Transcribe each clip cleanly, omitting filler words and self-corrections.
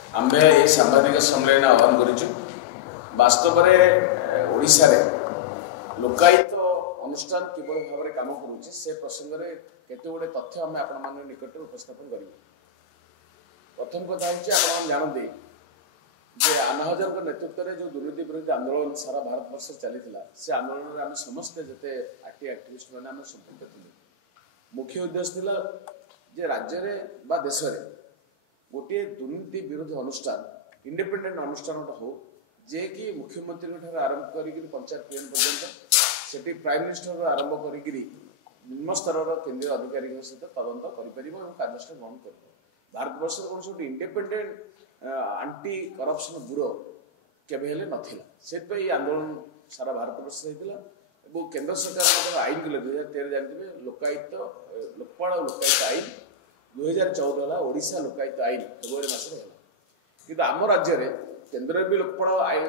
आम्भे ये सांबादिक सम्मेलन आह्वान करिछु वास्तव में ओडिशा रे लोकायत अनुष्ठान किभଳି भाव काम करुचे से प्रसंग में केते गुडे तथ्य आम आपण निकट उपस्थापन करूँ। प्रथम कथा हूँ जानते जे आना हजार नेतृत्व में जो दुर्नीति विरोधी आंदोलन सारा भारत वर्ष चली से आंदोलन में आम समस्ते जिते एक्टिविस्ट मैंने संपृक्त थे। मुख्य उद्देश्य था जे राज्य में बा देश में गोटे दुर्नीति विरोधी अनुष्ठान इंडिपेंडेंट अनुष्ठान हो जे कि मुख्यमंत्री आरंभ कर पंचायत प्रेम पर्यंत से प्राइम मिनिस्टर आरंभ कर निम्न स्तर केंद्रीय अधिकारी सहित तदंत कर कार्यानुष्ठान ग्रहण कर भारत वर्ष कौन गोटे इंडिपेंडेंट आंटी करप्शन ब्यूरो केवे नाला से आंदोलन सारा भारत वर्ष होता और केंद्र सरकार आईन कले 2013 जानते लोकायुक्त लोकपाल और लोकायुक्त आईन 2014 है ओडिशा लोकायुक्त आईन फेब्रुआरी मासरे कि आम राज्य में केंद्र भी लोकपाल आईन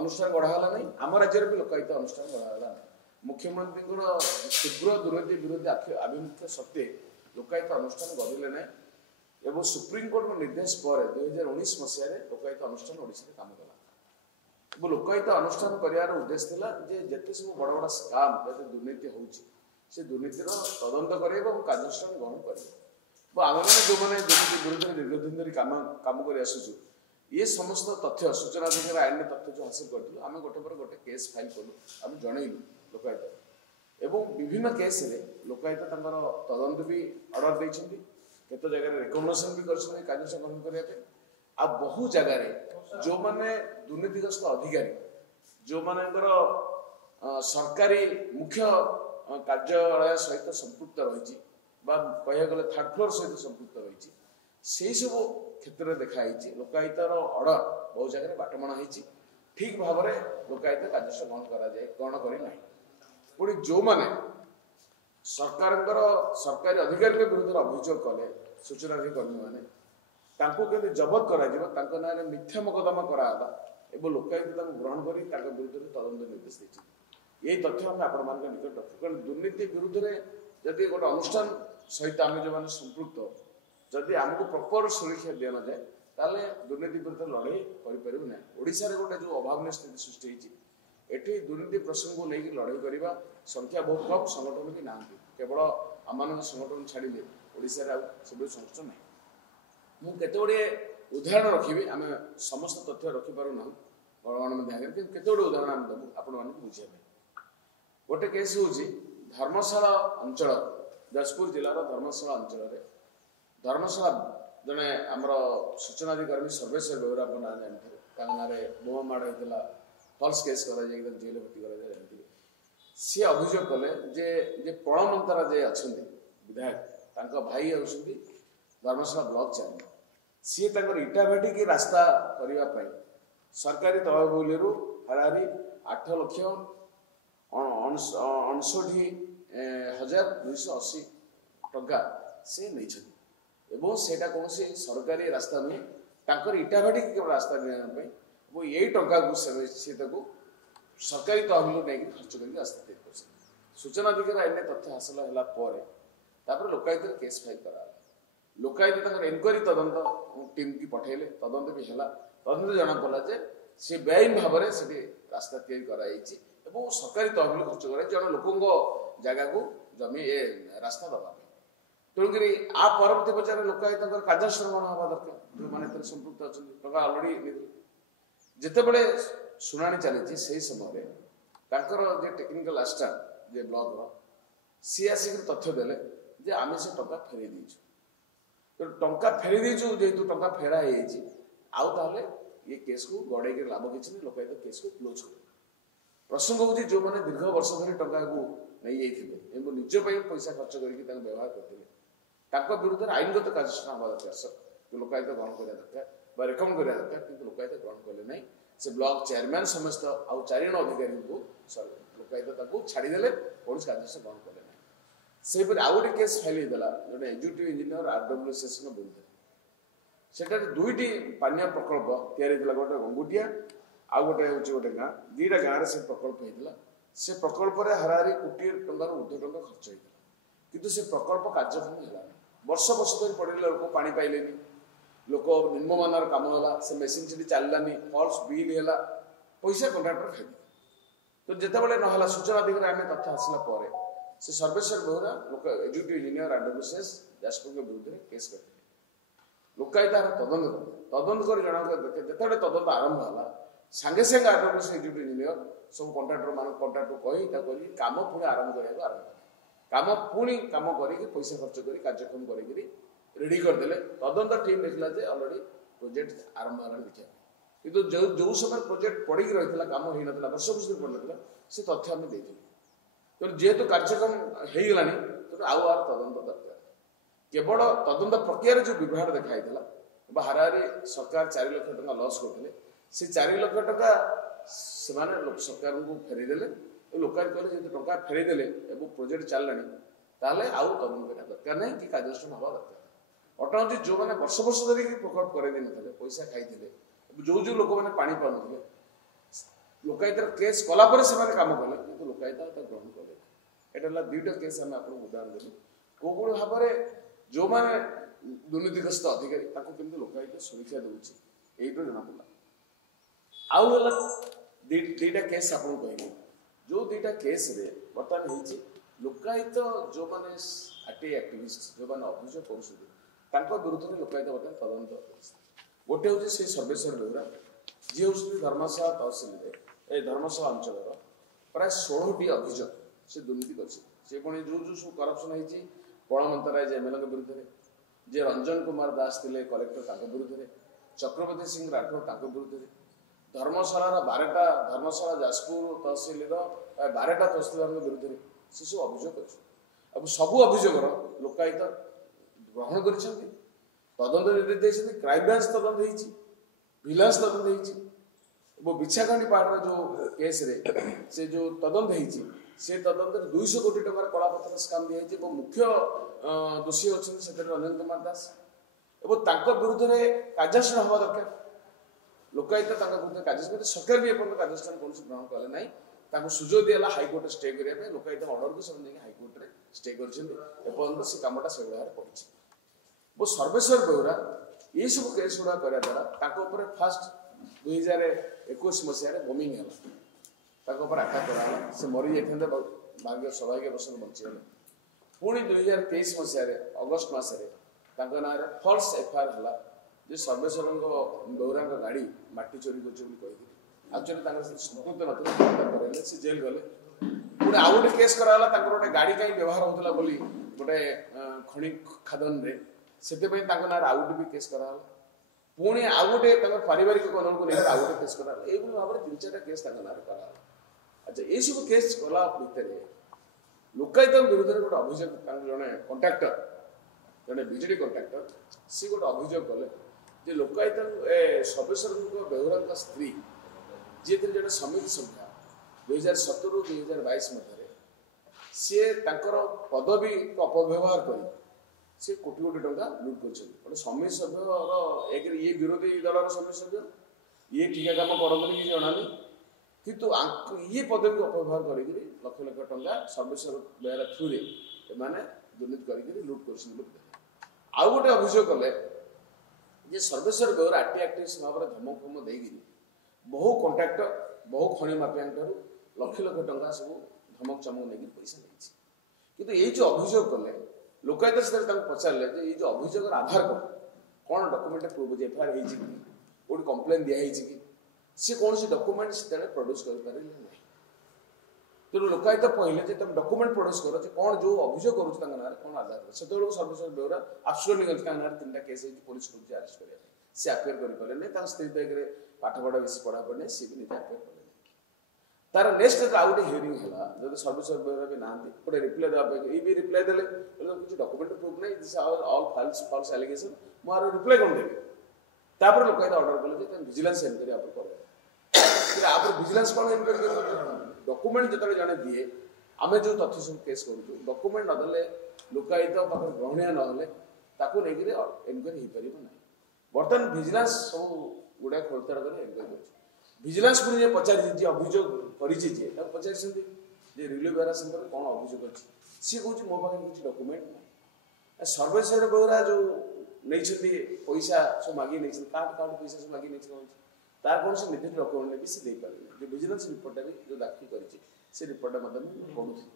अनुष्ठान गढ़ाला नहीं आम राज्य भी लोकायुक्त अनुष्ठान गढ़ाला नहीं। मुख्यमंत्री तीव्र दुर्नीति विरोधी आभिमुख्य सत्वे लोकायुक्त अनुष्ठान गढ़ले ना एवं सुप्रीमकोर्ट निर्देश पर 2019 मसीह लोकायुक्त अनुष्ठान ओडिशा काम कला। लोकायुक्त अनुष्ठान कर उद्देश्य था जिते सब बड़ बड़ स्काम जैसे दुर्नीति हो दुर्नीतिर तदंत कर कार्यानुष्ठान ग्रहण कर आम मैंने जो मैंने दुर्नीति विरुद्ध दीर्घ दिन धरी कम कर आसुचु ये समस्त तथ्य सूचना अधिकार आईन तथ्य जो हासिल करूँ आम गोटे पर गोटे केस फाइल कलु आम जनइलु लोकायुक्त एवं विभिन्न केस लोकायुक्त तदंत भी ऑर्डर देते केत जगह रिकमेंडेशन भी कर कार्यानुष्ठान ग्रहण करने आ बहु जगार जो मैंने दुर्नीतिग्रस्त अधिकारी जो मानकर सरकारी मुख्य कार्यालय सहित संपृक्त रही कह गले थर्ड फ्लोर सहित संपृक्त रही से सब क्षेत्र में देखाई लोकायुक्तर ऑर्डर बहु जगह बाटमाण होती ठीक भाव में लोकायुक्त कार्यानुष्ठान ग्रहण करना पुणी जो मैंने सरकारी अधिकारी विरुद्ध अभियोग कले सूचना कर्मी मैंने केमती जबत कर ना मिथ्या मोकदमा कराला और लोकायुक्त ग्रहण कर विरुद्ध तदंत निर्देश देती यही तथ्य आम आपण निकट रखू कारण दुर्नीति विरुद्ध में जदि गोटे अनुष्ठान सहित आम जो मैंने संपृक्त जदि आमको प्रपर सुरक्षा दि न जाए ताले दुर्नीति विरुद्ध लड़ाई करूँ ना। ओडिशा गोटे जो अभावन स्थिति सृष्टि होती दुर्नीति प्रसंग को लेकिन लड़ाई करने संख्या बहुत कम संगठन भी ना केवल आम संगठन छाड़े ओडिशा सब संगठन ना मुझे गुड़े उदाहरण रखी आम समस्त तथ्य रखिपार ना गणमाध्य आगे कि केते गुड़े उदाहरण आम देवु आपण बुझे गोटे केस हूँ धर्मशाला अंचल जाजपुर जिलार धर्मशाला अंचल धर्मशाला जड़े आमर सूचना अधिकारी सर्वेश्वर बेहरा ना जानते ना बोमा माड़ होता फल्स केस कर जेल भर्ती कर सी अभियोग कले जे प्रणमंतरा जे अच्छा विधायक भाई होती धर्मशाला ब्लॉक चेयरमैन सी इटा भाटी की रास्ता करने सरकारी तहबिल हाराहारी 8,69,280 टंका से नहीं सेटा कौन सरकारी रास्ता नुहे इटा भाटी की रास्ता निर्माण वो यही टंका को सरकारी तहबिल नहीं खर्च करके रास्ता तैयार कर सूचना अधिकार आईन तथ्य हासिल होगापर लोकायुक्त केस फाइल करा लोकायुक्त एनक्वारी तदंत टीम की पठेले तदंत भी है तदंत जना पड़ा जे सी बेआईन भाव में से रास्ता तैयारी कराई सरकारी तहबिल खर्च कर जन लोक जगह को जमी ए रास्ता दबा तेणुक आ परवर्ती पर्यायर लोकायुक्त कार्यानुष्ठान ग्रहण हवा दरकार जो मैंने संपृक्त अच्छा अलरेडी जिते बड़े शुणाणी चली से समय जे टेक्निकल असिस्टेंट जे ब्लॉक सी आसिक तथ्य देले जे आम से टंका फेरे देचु टंका फेरी देचु जेहेतु टंका फेरा हो ये केस को गड़े लाभ किसी लोकायुक्त केस को क्लोज कर प्रसंग हूँ जो मैंने दीर्घ वर्ष धरी टंका को नहीं जाते निज पैसा खर्च करके व्यवहार करते विरुद्ध आईनगत कार्यानुष्ठान हवा दरकार लोकायुक्त ग्रहण करने दरकार रेकमेंड करने दरकार कि लोकायुक्त ग्रहण कले ना से ब्लॉक चेयरमैन समस्त आउ 4 जण अधिकारी को लोकायुक्त छाड़देले कौन कार्यानुष्ठान ग्रहण कले ना से आउ गोटे केस फाइल होता जो एग्जीक्यूटिव इंजीनियर RWSS विरुद्ध से दुईटी पानीय प्रकल्प या गोटे गंगुटिया आउ गोटे हूँ गोटे गाँ दीटा गाँव से प्रकल्प होता से प्रकल्प हाराहारी कोटी टंकार ऊर्ध्व टंका खर्च होता किंतु से प्रकल्प कार्यक्रम है वर्ष वर्ष धरी पड़े लोक पा पाइले लोक निम्नमानर काम है से मेसीन से चललानी फल्स बिल है पैसा कंट्राक्टर खाई तो जितेबाला ना सूचना अधिकार आम तथ्य आसला से सर्वेश्वर बेहरा लोक एग्जीक्यूटिव इंजीनियर आरडब्ल्यूसीएस जाजपुर के विरुद्ध में केस करते लोकायत तदंत कर जना जिते तदंत आरंभ है सांगे सांगे आरडब्ल्यूसी एग्जीक्यूटिव इंजीनियर सब कंट्राक्टर मान कंट्राक्टर कही काम पुणी आरंभ करने आरंभ काम पुणी काम करके पैसा खर्च कर कार्यक्रम कर रेडी करदे तदंत टीम देखला अलरेडी प्रोजेक्ट आरंभ है देखा किंतु जो समय प्रोजेक्ट पड़ी रही काम हो ना वर्ष वर्ष पड़ा से तथ्य आम देते तेणु जेहेतु कार्यक्रम हो गलानी तेणु आर तदंत दरकार केवल तदंत प्रक्रिय जो विभाग देखा हाराहारी सरकार 4 लाख टका लॉस करते से 4 लाख टका से सरकार को फेरीदेले लोकाल कहले जो टका फेरीदेले प्रोजेक्ट चललानी आउ तदंत करना दरकार नहीं कि कार्यानुष्ठान हवा दरकार अटन जो मैंने वर्ष वर्ष धरिक प्रकल्प करदे ना पैसा खाई जो जो लोक मैंने पानी पाने लोकायत केस कलापर से कम कले कि लोकायत ग्रहण कले यहाँ दुईटा केस आम आपको उदाहरण देलु कौ भाव में जो मैंने दुर्नीतिग्रस्त अधिकारी केमती लोकायत सुरक्षा दूसरी यही जना पड़ा आउला दुईटा केस आप कह जो दुईटा केस बर्तमान हो लोकायत जो मैंने आरटीआई एक्टिविस्ट जो मैंने अभियोग कर विरुद्ध में लोकायत बर्तमान तदंत गोटे हूँ से सर्वेश्वर बेहरा जी हूँ धर्मशाला तहसिल धर्मशाला अंचल प्राय 16टी अभियोग से दुर्नीति कर जो सब करप्शन होती बड़मंतराय जे एमएलए विरुद्ध में जे रंजन कुमार दास थे कलेक्टर विरुद्ध में चक्रवर्ती सिंह राठौर विरुद्ध में धर्मशाला 12टा धर्मशाला जाजपुर तहसिल 12टा तहसिलदार विरुद्ध में से सब अभियोग कर सबू अभियोगर लोकायत ग्रहण कर तदंत निर्देश क्राइम ब्रांच तदंत होती भिजिलेंस तदंत होती बिछाखंडी पहाड़ जो केस रे से जो तदंत होती से तदंत 200 कोटी टकर कलापत्र स्काम दिखाई मुख्य दोषी अच्छा रंजन कुमार दास विरुद्ध में कार्यानुष्ठान हवा दरकार लोकायत विरुद्ध कार्य सरकार भी एपर्तन कार्यानुष्ठान कौन ग्रहण कले ना सुजोग दिला हाइकोर्ट स्टे करने लोकायत ऑर्डर को सब हाइकोर्ट स्टे कर से कमटा से पड़ी वो सर्वेश्वर बेहरा ये सब केस गुड़ा करने द्वारा फास्ट 2021 मसीह बमिंग है आघात कराला से मरी जाते भाग्य सौभाग्य वर्ष बचीगले पुणी 2023 मसीह अगस्ट मसरे ना फल्स एफआईआर है जे सर्वेश्वर बेहरा गाड़ी माटी चोरी कर एक्चुअली स्मृत से जेल गले पुणी आउ गोटे केस कराला गोटे गाड़ी कहीं व्यवहार होता गोटे खଣି खादन रे से ना आउ गोटे भी केस कराला पुणी आउ गोटे पारिवारिक कलह को लेकर आउ गोटे केस कराला ये भाव में 3-4टा केस ना कराला अच्छा ये सब केस कला भितर लोकायत विरुद्ध में गोटे अभियोग जड़े कंट्राक्टर जड़े बीजेडी कंट्राक्टर सी गोटे अभियोग कले जे लोकायत सर्वेश्वर बेहरा स्त्री जी थे जड़े समिति सभ्या 2017-2022 मध्य सी पदवी अपव्यवहार कर सी कोटी कोटी टंका लुट कर समिति सभ्य एक ये विरोधी दलर समिति सभ्य ये ठिका काम करते कि जनानी किंतु ये पदवी अपव्यवहार कर लक्ष लक्ष टंका सर्वेश्वर बेहरा थ्रू मैंने दुर्नीति कर लुट कर आउ गोटे अभियोग कले सर्वेश्वर बेहरा आरटीआई एक्टिविस्ट भाव में धमक फम देगी बहु कंट्राक्टर बहु खଣି माफिया लक्ष लक्ष टंका सब धमक चमक नहीं पैसा नहीं किंतु ये जो अभियोग कले लोकायत से पचारे ये जो अभियोग आधार कौन डॉक्यूमेंट प्रूफ एफआईआर होती कंप्लेन दिखाई कि सी कौन सी डॉक्यूमेंट से प्रोड्यूस कर तेणु लोकायत कहले तुम डॉक्यूमेंट प्रोड्यूस कर कौन जो अभियोग करुँ ना कौन आधार से सर्वेश्वर बेहरा आब्सोल्युटली 3टा केस पुलिस को अरेस्ट करने सी आपियर करें स्त्री बैग पाठ पढ़ा बेसी पढ़ा पड़े सी भी निजे आपियर करें तार नेक्स्ट आउ गोटे हियरिंग है जो सर्वेश्वर बेहरा भी ना गोटे रिप्लाई देवा ये भी रिप्लाई देले किसी डॉक्यूमेंट प्रूफ नहीं दिस ऑल फॉल्स एलिगेशन मुझे रिप्लाई कौन देवी तापर लोकायत ऑर्डर कले विजिलेंस इनक्वारी आप विजिलेंस कौन इनक्वारी डॉक्यूमेंट जो जड़े दिए आम जो तथ्य सब केस करूँ डॉक्यूमेंट नदेले लोकायत ग्रहणीय ना इनक्वारी हो पार ना बर्तमान विजिलेंस सब गुड़ा खोलताड़ कर इनक्वारी कर विजिलेंस पुणी पचारि अभियोग कर पचारि रिलीफ बेहरा कौन अभियोग अच्छी सी कौन मो पाखे किसी डॉक्यूमेंट ना सर्वेश्वर बेहरा जो नहीं पैसा सब मागी नहीं क्या पैसा सब मागी नहीं तार कौन से निर्दिष्ट डॉक्यूमेंट भी से दे पारे जो विजिलेंस रिपोर्ट भी जो दाखिल कर रिपोर्ट पढ़ुथी